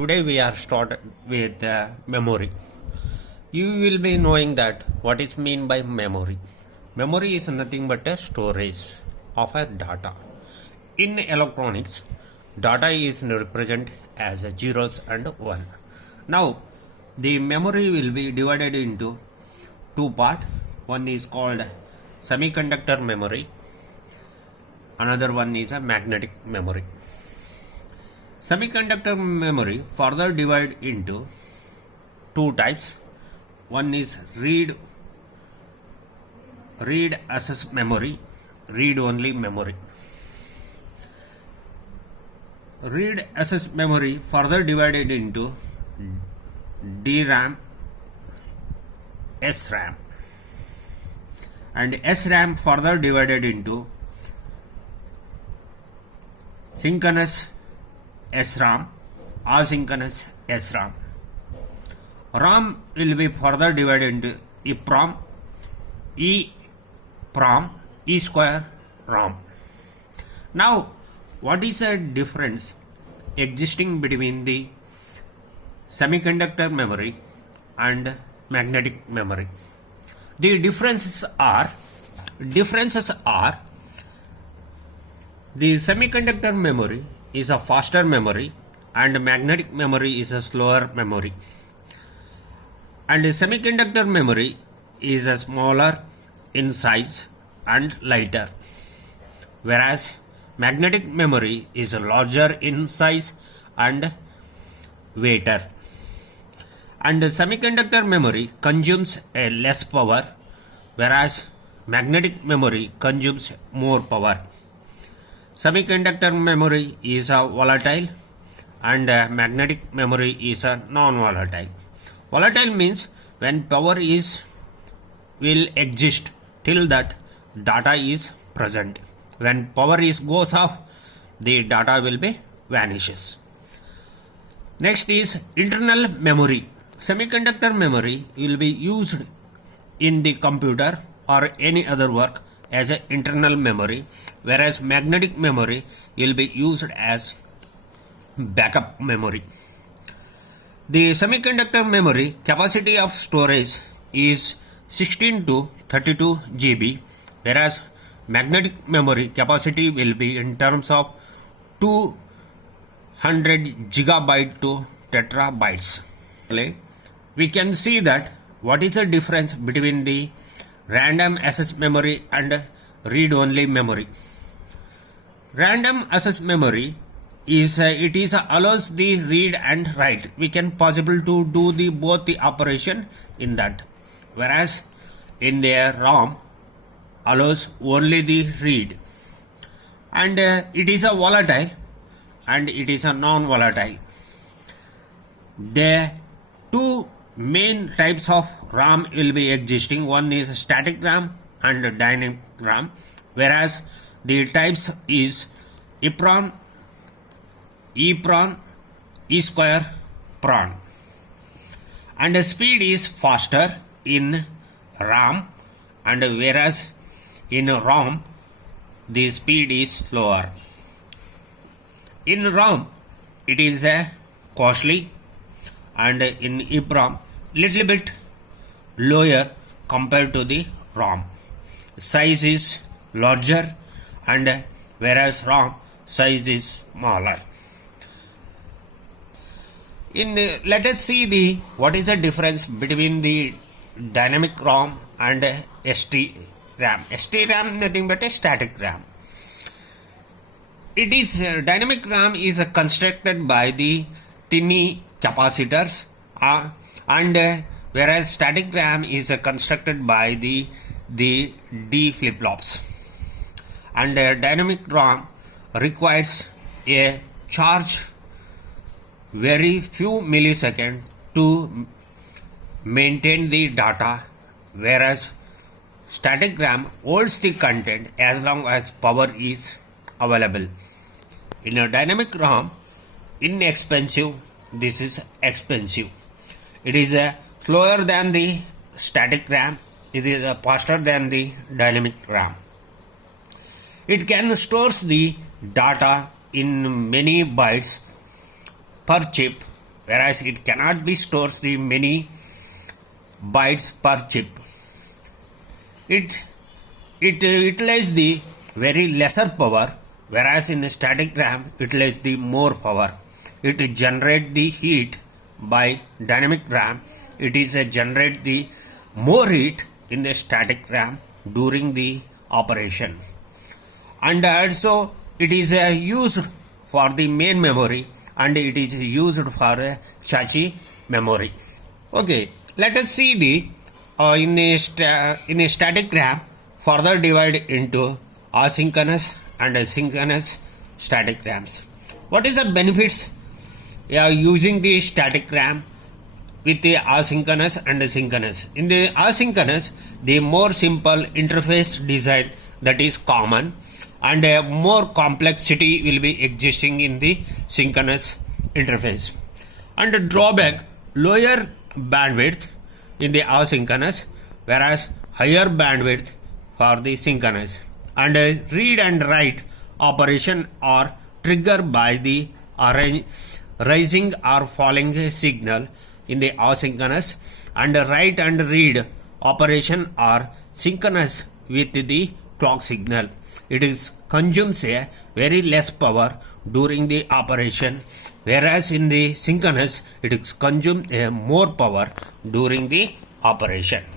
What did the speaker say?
Today we are started with memory. You will be knowing that what is mean by memory. Memory is nothing but a storage of a data. In electronics, data is represented as zeros and one. Now, the memory will be divided into two parts. One is called semiconductor memory. Another one is a magnetic memory. Semiconductor memory further divided into two types. One is read access memory, read only memory. Read access memory further divided into DRAM, SRAM, and SRAM further divided into synchronous SRAM, asynchronous SRAM. RAM will be further divided into EPROM, EPROM, E square RAM. Now, what is the difference existing between the semiconductor memory and magnetic memory? The differences are the semiconductor memory is a faster memory and magnetic memory is a slower memory. And the semiconductor memory is a smaller in size and lighter, whereas magnetic memory is a larger in size and weighter. And the semiconductor memory consumes a less power, whereas magnetic memory consumes more power. Semiconductor memory is a volatile and magnetic memory is a non-volatile. Volatile means when power will exist till that data is present. When power goes off, the data will be vanishes. Next is internal memory. Semiconductor memory will be used in the computer or any other work as an internal memory, whereas magnetic memory will be used as backup memory. The semiconductor memory capacity of storage is 16 to 32 GB, whereas magnetic memory capacity will be in terms of 200 gigabyte to terabytes. We can see that what is the difference between the random access memory and read only memory. Random access memory is allows the read and write. We can possible to do both the operation in that, whereas in the RAM allows only the read. And it is a volatile and it is a non-volatile. The two main types of RAM will be existing. One is static RAM and dynamic RAM, whereas the types is EPROM, E square PROM. And the speed is faster in RAM, and whereas in ROM the speed is slower. In ROM it is costly, and in EPROM little bit lower compared to the ROM. Size is larger, and whereas ROM size is smaller. Let us see what is the difference between the dynamic RAM and ST-RAM. ST-RAM nothing but a static RAM. It is dynamic RAM is constructed by the tiny capacitors, and whereas static RAM is constructed by the D flip-flops. And dynamic RAM requires a charge very few milliseconds to maintain the data, whereas static RAM holds the content as long as power is available. In a dynamic RAM, inexpensive, this is expensive. It is slower than the static RAM, it is faster than the dynamic RAM. It can store the data in many bytes per chip, whereas it cannot be stores the many bytes per chip. It utilizes the very lesser power, whereas in a static RAM it utilizes the more power. It generate the heat. By dynamic RAM, it is generate the more heat in the static RAM during the operation, and also it is used for the main memory, and it is used for cache memory. Okay, let us see the in a static RAM further divide into asynchronous and synchronous static RAMs. What is the benefits using the static RAM with the asynchronous and synchronous? In the asynchronous, the more simple interface design that is common, and more complexity will be existing in the synchronous interface. And the drawback, lower bandwidth in the asynchronous, whereas higher bandwidth for the synchronous. And read and write operation are triggered by the rising or falling signal in the asynchronous, and write and read operation are synchronous with the clock signal. It is consumes a very less power during the operation, whereas in the synchronous it is consumes a more power during the operation.